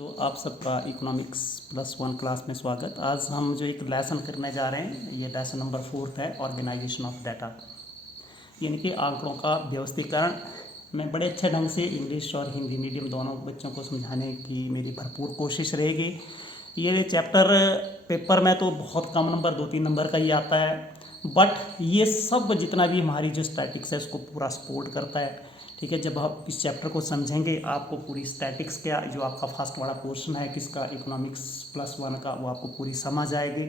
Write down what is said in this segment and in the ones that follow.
जो आप सबका इकोनॉमिक्स +1 क्लास में स्वागत। आज हम जो एक लेसन करने जा रहे हैं, ये लेसन नंबर 4 है, ऑर्गेनाइजेशन ऑफ डाटा, यानी कि आंकड़ों का व्यवस्थीकरण। मैं बड़े अच्छे ढंग से इंग्लिश और हिंदी मीडियम दोनों बच्चों को समझाने की मेरी भरपूर कोशिश रहेगी। ये चैप्टर पेपर में तो बहुत कम नंबर 2-3 नंबर का ही आता है, बट ये सब जितना भी हमारी जो स्टैटिक्स है उसको पूरा सपोर्ट करता है। ठीक है, जब आप इस चैप्टर को समझेंगे आपको पूरी स्टैटिक्स का जो आपका फर्स्ट वाला पोर्शन है किसका, इकोनॉमिक्स +1 का, वो आपको पूरी समझ आएगी।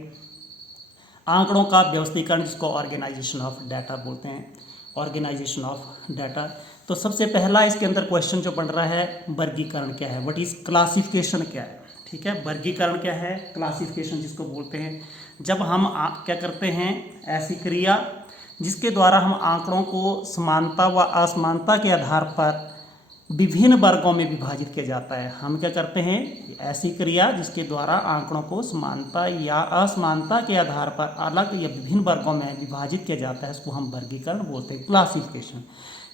आंकड़ों का व्यवस्थीकरण जिसको ऑर्गेनाइजेशन ऑफ डाटा बोलते हैं, ऑर्गेनाइजेशन ऑफ डाटा। तो सबसे पहला इसके अंदर क्वेश्चन जो बन रहा है, वर्गीकरण क्या है, व्हाट इज क्लासिफिकेशन क्या है। ठीक है, वर्गीकरण क्या है, क्लासिफिकेशन जिसको बोलते हैं। जब हम क्या करते हैं, ऐसी क्रिया जिसके द्वारा हम आंकड़ों को समानता व असमानता के आधार पर विभिन्न वर्गों में विभाजित किया जाता है। हम क्या करते हैं, ऐसी क्रिया जिसके द्वारा आंकड़ों को समानता या असमानता के आधार पर अलग या विभिन्न वर्गों में विभाजित किया जाता है, उसको हम वर्गीकरण बोलते हैं, क्लासिफिकेशन।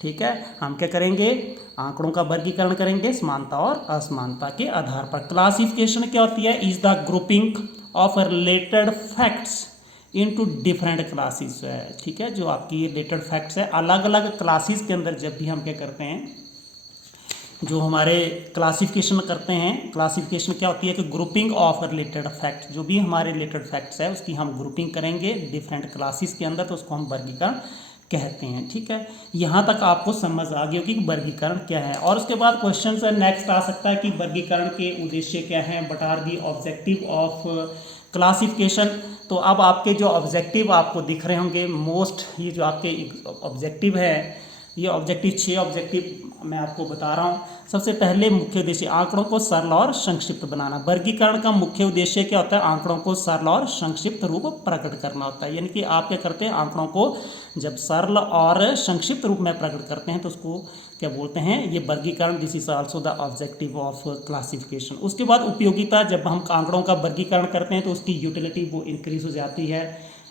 ठीक है, हम क्या करेंगे, आंकड़ों का वर्गीकरण करेंगे समानता और असमानता के आधार पर। क्लासिफिकेशन क्या होती है, is the grouping of related facts into different classes है। ठीक है, जो आपकी रिलेटेड फैक्ट्स है, अलग अलग क्लासेस के अंदर जब भी हम क्या करते हैं, जो हमारे क्लासिफिकेशन करते हैं, क्लासिफिकेशन क्या होती है कि ग्रुपिंग ऑफ रिलेटेड फैक्ट्स, जो भी हमारे रिलेटेड फैक्ट्स है उसकी हम ग्रुपिंग करेंगे डिफरेंट क्लासेस के अंदर, तो उसको हम वर्गीकरण कहते हैं। ठीक है, यहाँ तक आपको समझ आ गई होगी कि वर्गीकरण क्या है। और उसके बाद क्वेश्चन से नेक्स्ट आ सकता है कि वर्गीकरण के उद्देश्य क्या हैं, what are the objective of classification. तो अब आपके जो ऑब्जेक्टिव आपको दिख रहे होंगे मोस्ट, ये जो आपके ऑब्जेक्टिव है, ये ऑब्जेक्टिव 6 ऑब्जेक्टिव मैं आपको बता रहा हूँ। सबसे पहले मुख्य उद्देश्य, आंकड़ों को सरल और संक्षिप्त बनाना। वर्गीकरण का मुख्य उद्देश्य क्या होता है, आंकड़ों को सरल और संक्षिप्त रूप प्रकट करना होता है। यानी कि आप क्या करते हैं, आंकड़ों को जब सरल और संक्षिप्त रूप में प्रकट करते हैं तो उसको क्या बोलते हैं, ये वर्गीकरण। This is also the objective of classification. उसके बाद उपयोगिता, जब हम आंकड़ों का वर्गीकरण करते हैं तो उसकी यूटिलिटी वो इंक्रीज हो जाती है,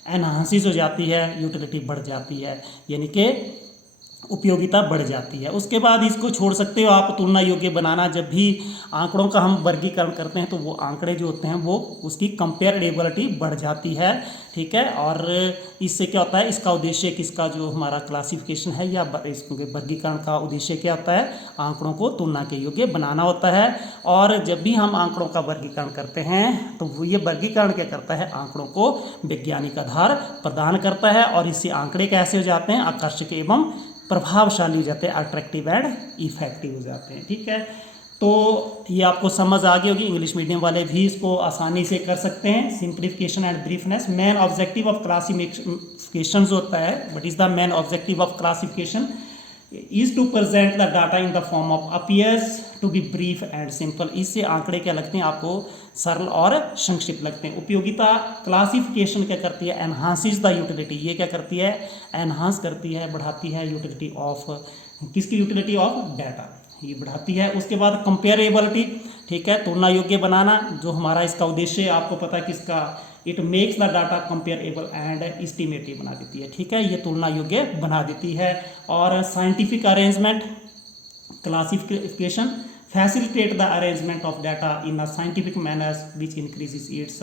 एनहांसिस हो जाती है, यूटिलिटी बढ़ जाती है, यानी कि उपयोगिता बढ़ जाती है। उसके बाद इसको छोड़ सकते हो आप, तुलना योग्य बनाना। जब भी आंकड़ों का हम वर्गीकरण करते हैं तो वो आंकड़े जो होते हैं वो उसकी कंपेरेबिलिटी बढ़ जाती है। ठीक है, और इससे क्या होता है, इसका उद्देश्य किसका, जो हमारा क्लासिफिकेशन है या वर्गीकरण का उद्देश्य क्या होता है, आंकड़ों को तुलना के योग्य बनाना होता है। और जब भी हम आंकड़ों का वर्गीकरण करते हैं तो ये वर्गीकरण क्या करता है, आंकड़ों को वैज्ञानिक आधार प्रदान करता है, और इससे आंकड़े कैसे हो जाते हैं, आकर्षक एवं प्रभावशाली हो जाते हैं, अट्रैक्टिव एंड इफेक्टिव हो जाते हैं। ठीक है, तो ये आपको समझ आ गई होगी। इंग्लिश मीडियम वाले भी इसको आसानी से कर सकते हैं। Simplification and briefness, main objective of classification होता है, what is the main objective of classification is to present the data in the form of appears to be brief and simple. इससे आंकड़े क्या लगते हैं आपको, सरल और संक्षिप्त लगते हैं। उपयोगिता, क्लासिफिकेशन क्या करती है, एनहांसिस द यूटिलिटी, ये क्या करती है, एनहांस करती है, बढ़ाती है यूटिलिटी ऑफ, किसकी यूटिलिटी ऑफ डाटा, ये बढ़ाती है। उसके बाद कंपेरेबिलिटी, ठीक है, तुलना योग्य बनाना, जो हमारा इसका उद्देश्य आपको पता है किसका, it makes the data comparable and estimative बना देती है। ठीक है, ये तुलना योग्य बना देती है। और scientific arrangement, classification facilitate the arrangement of data in a scientific manner which increases its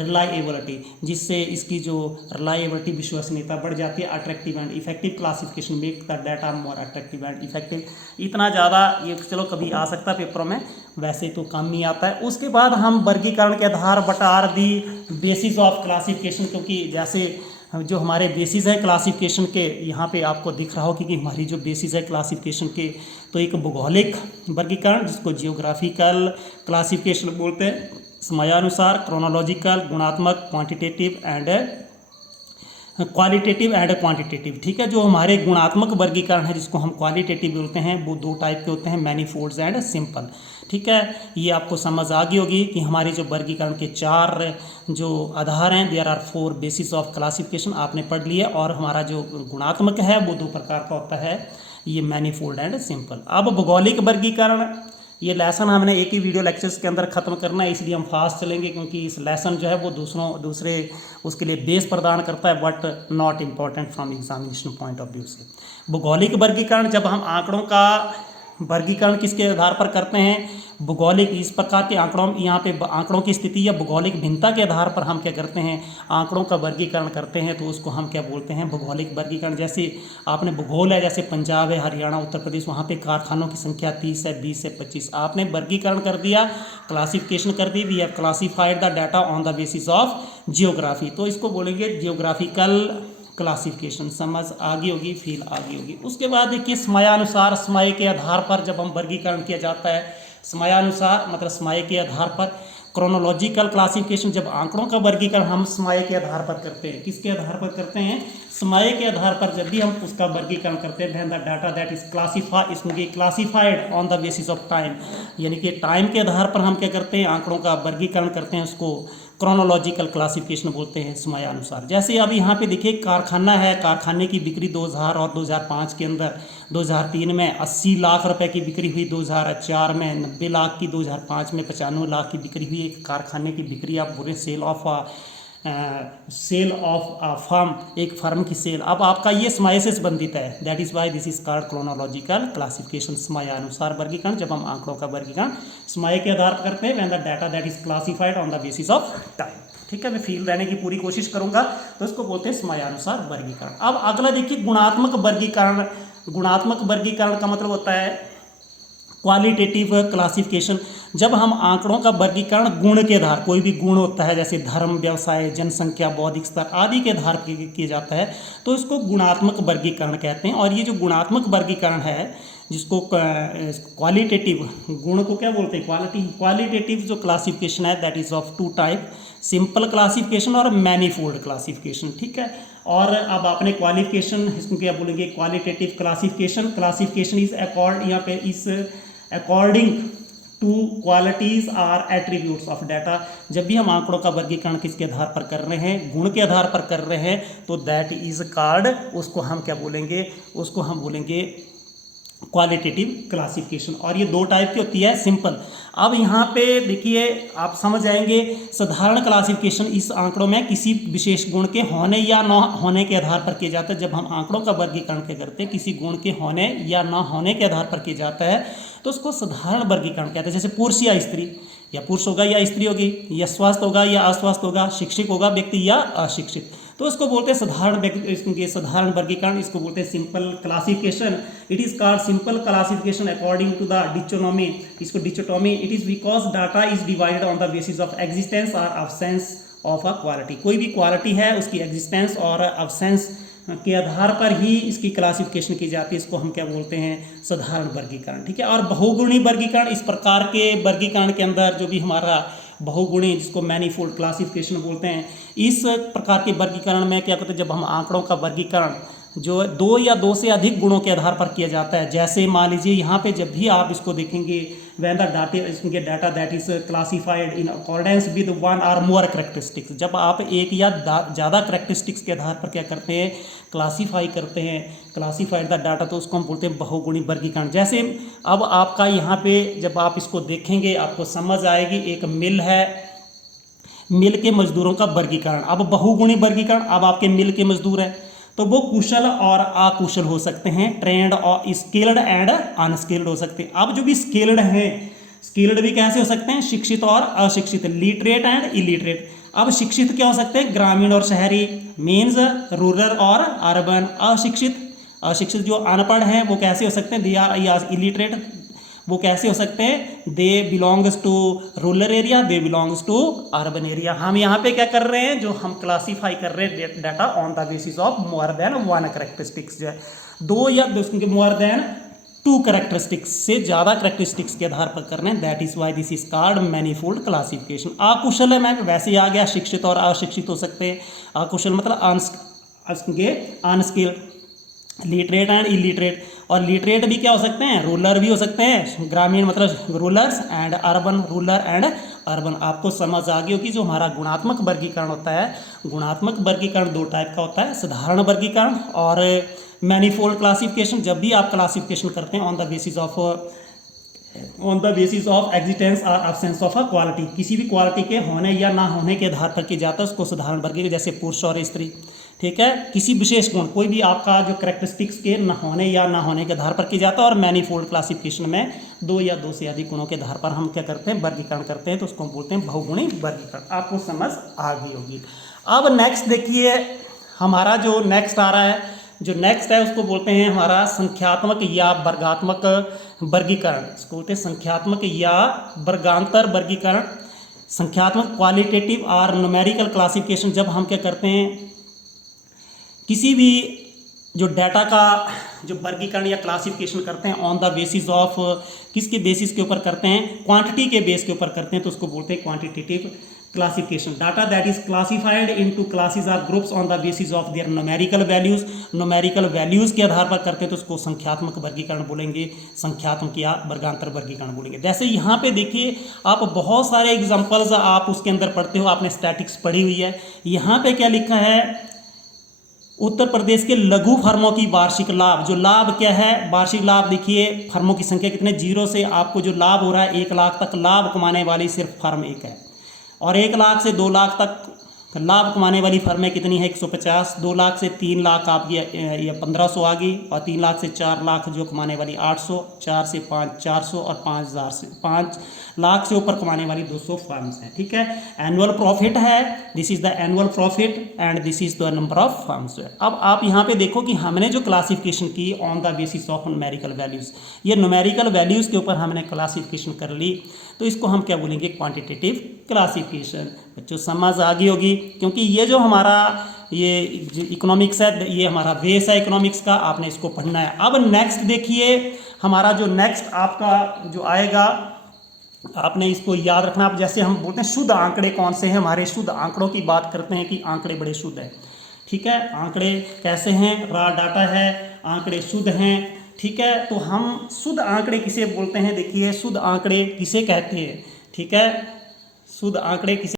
reliability, जिससे इसकी जो reliability, विश्वसनीयता बढ़ जाती है। attractive and effective classification make the data more attractive and effective। इतना ज़्यादा ये चलो कभी आ सकता है पेपरों में, वैसे तो काम नहीं आता है। उसके बाद हम वर्गीकरण के आधार, what are the basis of classification, क्योंकि जैसे जो हमारे बेसिस है क्लासिफिकेशन के, यहाँ पे आपको दिख रहा हो कि हमारी जो बेसिस है क्लासिफिकेशन के, तो एक भौगोलिक वर्गीकरण जिसको जियोग्राफिकल क्लासिफिकेशन बोलते हैं, समयानुसार, क्रोनोलॉजिकल, गुणात्मक, quantitative and qualitative and quantitative. ठीक है, जो हमारे गुणात्मक वर्गीकरण है जिसको हम क्वालिटेटिव बोलते हैं, वो 2 टाइप के होते हैं, मैनीफोल्ड्स एंड सिंपल। ठीक है, ये आपको समझ आ गई होगी कि हमारे जो वर्गीकरण के 4 जो आधार हैं, there are 4 basis of classification, आपने पढ़ लिया। और हमारा जो गुणात्मक है वो 2 प्रकार का होता है, ये मैनीफोल्ड एंड सिंपल। अब भौगोलिक वर्गीकरण, ये लेसन हमने एक ही वीडियो लेक्चर्स के अंदर ख़त्म करना है, इसलिए हम फास्ट चलेंगे, क्योंकि इस लेसन जो है वो दूसरे उसके लिए बेस प्रदान करता है, but not important from examination point of view से। भौगोलिक वर्गीकरण, जब हम आंकड़ों का वर्गीकरण किसके आधार पर करते हैं? भौगोलिक, इस प्रकार के आंकड़ों, यहाँ पे आंकड़ों की स्थिति या भौगोलिक भिन्नता के आधार पर हम क्या करते हैं? आंकड़ों का वर्गीकरण करते हैं, तो उसको हम क्या बोलते हैं? भौगोलिक वर्गीकरण। जैसे आपने भूगोल है, जैसे पंजाब है, हरियाणा, उत्तर प्रदेश, वहाँ पे कारखानों की संख्या 30 है, 20 है, 25, आपने वर्गीकरण कर दिया, क्लासिफिकेशन कर दी, we have classified the data on the basis of geography, तो इसको बोलेंगे जियोग्राफिकल क्लासिफिकेशन। समझ आगे होगी, फील आगे होगी। उसके बाद देखिए समयानुसार, समय के आधार पर जब हम वर्गीकरण किया जाता है, समयानुसार मतलब समय के आधार पर। क्रोनोलॉजिकल क्लासिफिकेशन, जब आंकड़ों का वर्गीकरण हम समय के आधार पर करते हैं। किसके आधार पर करते हैं? समय के आधार पर जब भी हम उसका वर्गीकरण करते हैं, the data that is classified on the basis of time, यानी कि टाइम के आधार पर हम क्या करते हैं? आंकड़ों का वर्गीकरण करते हैं, उसको क्रोनोलॉजिकल क्लासिफिकेशन बोलते हैं, समयानुसार। जैसे अब यहाँ पे देखिए कारखाना है, कारखाने की बिक्री 2000 और 2005 के अंदर, 2003 में 80 लाख रुपए की बिक्री हुई, 2004 में 90 लाख की, 2005 में 95 लाख की बिक्री हुई। एक कारखाने की बिक्री आप बोले सेल ऑफ फर्म, एक फर्म की सेल। अब आपका ये समय से संबंधित है, that is why this is called chronological classification, समयानुसार वर्गीकरण। जब हम आंकड़ों का वर्गीकरण समय के आधार पर करते हैं, when the data that is classified on the basis of time. ठीक है, मैं फील रहने की पूरी कोशिश करूंगा, तो इसको बोलते हैं समयानुसार वर्गीकरण। अब अगला देखिए गुणात्मक वर्गीकरण। गुणात्मक वर्गीकरण का मतलब होता है क्वालिटेटिव क्लासिफिकेशन। जब हम आंकड़ों का वर्गीकरण गुण के आधार, कोई भी गुण होता है जैसे धर्म, व्यवसाय, जनसंख्या, बौद्धिक स्तर आदि के आधार पर किया जाता है, तो इसको गुणात्मक वर्गीकरण कहते हैं। और ये जो गुणात्मक वर्गीकरण है, जिसको क्वालिटेटिव, गुण को क्या बोलते हैं? क्वालिटेटिव जो क्लासिफिकेशन है, that is of two type, simple classification और मैनीफोल्ड क्लासिफिकेशन। ठीक है, और अब आपने क्वालिफिकेशन, इसको क्या बोलेंगे? Qualitative classification. क्लासिफिकेशन इज यहाँ पे इस according to qualities or attributes of data. जब भी हम आंकड़ों का वर्गीकरण किसके आधार पर कर रहे हैं? गुण के आधार पर कर रहे हैं, तो दैट इज कॉल्ड, उसको हम क्या बोलेंगे? उसको हम बोलेंगे क्वालिटेटिव क्लासिफिकेशन। और ये दो टाइप की होती है, सिंपल। अब यहाँ पे देखिए आप समझ जाएंगे, साधारण क्लासिफिकेशन इस आंकड़ों में किसी विशेष गुण के होने या न होने के आधार पर किया जाता है। जब हम आंकड़ों का वर्गीकरण क्या करते हैं, किसी गुण के होने या न होने के आधार पर किया जाता है, तो उसको साधारण वर्गीकरण कहते हैं। जैसे पुरुष या स्त्री, या पुरुष होगा या स्त्री होगी, या स्वस्थ होगा या अस्वस्थ होगा, शिक्षित होगा व्यक्ति या अशिक्षित, तो इसको बोलते हैं साधारण वर्गीकरण। इसको बोलते हैं simple classification. It is called simple classification according to the dichotomy. इसको dichotomy, it is because data is divided on the basis of existence और अब्सेंस ऑफ अ क्वालिटी। कोई भी क्वालिटी है, उसकी एग्जिस्टेंस और अब्सेंस के आधार पर ही इसकी क्लासिफिकेशन की जाती है। इसको हम क्या बोलते हैं? साधारण वर्गीकरण। ठीक है, और बहुगुणी वर्गीकरण, इस प्रकार के वर्गीकरण के अंदर जो भी हमारा बहुगुणी, जिसको मैनीफोल्ड क्लासिफिकेशन बोलते हैं, इस प्रकार के वर्गीकरण में क्या करते हैं? जब हम आंकड़ों का वर्गीकरण जो दो या दो से अधिक गुणों के आधार पर किया जाता है, जैसे मान लीजिए यहाँ पे जब भी आप इसको देखेंगे, when the data that is classified in accordance with one और मोर करेक्टरिस्टिक्स, जब आप एक या ज़्यादा करेक्टरिस्टिक्स के आधार पर क्या करते हैं? क्लासीफाई करते हैं, क्लासीफाइड द डाटा, तो उसको हम बोलते हैं बहुगुणी वर्गीकरण। जैसे अब आपका यहाँ पे जब आप इसको देखेंगे, आपको समझ आएगी, एक मिल है, मिल के मजदूरों का वर्गीकरण। अब बहुगुणी वर्गीकरण, अब आपके मिल के मजदूर हैं, तो वो कुशल और अकुशल हो सकते हैं, ट्रेंड और स्किल्ड एंड अनस्किल्ड हो सकते हैं। अब जो भी स्किल्ड हैं, स्किल्ड भी कैसे हो सकते हैं? शिक्षित और अशिक्षित, लिटरेट एंड इलिटरेट। अब शिक्षित क्या हो सकते हैं? ग्रामीण और शहरी, मीन्स रूरल और अर्बन। अशिक्षित जो अनपढ़ हैं वो कैसे हो सकते हैं? दे आर इलिटरेट, वो कैसे हो सकते हैं? They belongs to rural area, they belongs to urban area. हम यहाँ पे क्या कर रहे हैं? जो हम क्लासीफाई कर रहे हैं data on the basis of more than one characteristics, जो है दो या मोर देन टू करेक्टरिस्टिक्स, से ज़्यादा करेक्टरिस्टिक्स के आधार पर कर रहे हैं, that is why this is called manifold classification. अकुशल है, मैं वैसे ही आ गया, शिक्षित और अशिक्षित हो सकते हैं। अकुशल मतलब अनस्किल्ड, लिटरेट एंड इलिटरेट। और लिटरेट भी क्या हो सकते हैं? रूरल भी हो सकते हैं, ग्रामीण मतलब rulers, and urban, rural and urban. आपको समझ आ गई होगी। जो हमारा गुणात्मक वर्गीकरण होता है, गुणात्मक वर्गीकरण दो टाइप का होता है, साधारण वर्गीकरण और मैनीफोल्ड क्लासिफिकेशन। जब भी आप क्लासिफिकेशन करते हैं on the basis of existence और एब्सेंस ऑफ अ क्वालिटी, किसी भी क्वालिटी के होने या ना होने के आधार पर किया जाता है, उसको साधारण वर्गीकरण। जैसे पुरुष और स्त्री, ठीक है, किसी विशेष गुण, कोई भी आपका जो करेक्टरिस्टिक्स के न होने या ना होने के आधार पर किया जाता है। और मैनीफोल्ड क्लासिफिकेशन में दो या दो से अधिक गुणों के आधार पर हम क्या करते हैं, वर्गीकरण करते हैं, तो उसको हम बोलते हैं बहुगुणी वर्गीकरण। आपको समझ आ गई होगी। अब नेक्स्ट देखिए, हमारा जो नेक्स्ट आ रहा है, जो नेक्स्ट है उसको बोलते हैं हमारा संख्यात्मक या वर्गात्मक वर्गीकरण। इसको बोलते हैं संख्यात्मक या वर्गांतर वर्गीकरण। संख्यात्मक क्वालिटेटिव और न्यूमेरिकल क्लासिफिकेशन, जब हम क्या करते हैं, किसी भी जो डाटा का जो वर्गीकरण या क्लासिफिकेशन करते हैं ऑन द बेसिस ऑफ, किसके बेसिस के ऊपर करते हैं, क्वांटिटी के बेस के ऊपर करते हैं, तो उसको बोलते हैं quantitative classification. Data that is classified into classes or groups on the basis of their numerical values. Numerical values के आधार पर करते हैं तो उसको संख्यात्मक वर्गीकरण बोलेंगे, संख्यात्मक या वर्गांतर वर्गीकरण बोलेंगे। जैसे यहाँ पे देखिए, आप बहुत सारे एग्जांपल्स आप उसके अंदर पढ़ते हो, आपने स्टैटिक्स पढ़ी हुई है। यहाँ पे क्या लिखा है, उत्तर प्रदेश के लघु फर्मों की वार्षिक लाभ, जो लाभ क्या है, वार्षिक लाभ देखिए, फर्मों की संख्या कितने, 0 से आपको जो लाभ हो रहा है 1 लाख तक लाभ कमाने वाली सिर्फ फर्म एक है। और 1 लाख से 2 लाख तक लाभ कमाने वाली फर्में कितनी है, 150। 2 लाख से 3 लाख आपकी ये 1500 आ गई। और 3 लाख से 4 लाख जो कमाने वाली 800, 4 से 5 400, और 5000 से 5 लाख से ऊपर कमाने वाली 200 फर्म्स हैं। ठीक है, एनुअल प्रॉफिट है, this is the annual profit and this is the number of firms. अब आप यहाँ पे देखो कि हमने जो क्लासिफिकेशन की on the basis of numerical values, ये न्यूमेरिकल वैल्यूज के ऊपर हमने क्लासिफिकेशन कर ली, तो इसको हम क्या बोलेंगे, क्वांटिटेटिव क्लासिफिकेशन। बच्चों समझ आ गई होगी, क्योंकि ये जो हमारा ये इकोनॉमिक्स है, ये हमारा बेस है इकोनॉमिक्स का, आपने इसको पढ़ना है। अब नेक्स्ट देखिए, हमारा जो नेक्स्ट आपका जो आएगा, आपने इसको याद रखना। आप जैसे हम बोलते हैं शुद्ध आंकड़े कौन से हैं, हमारे शुद्ध आंकड़ों की बात करते हैं कि आंकड़े बड़े शुद्ध हैं। ठीक है, आंकड़े कैसे हैं, रॉ डाटा है, आंकड़े शुद्ध हैं। ठीक है, तो हम शुद्ध आंकड़े किसे बोलते हैं, देखिए शुद्ध आंकड़े किसे कहते हैं। ठीक है, शुद्ध आंकड़े किसे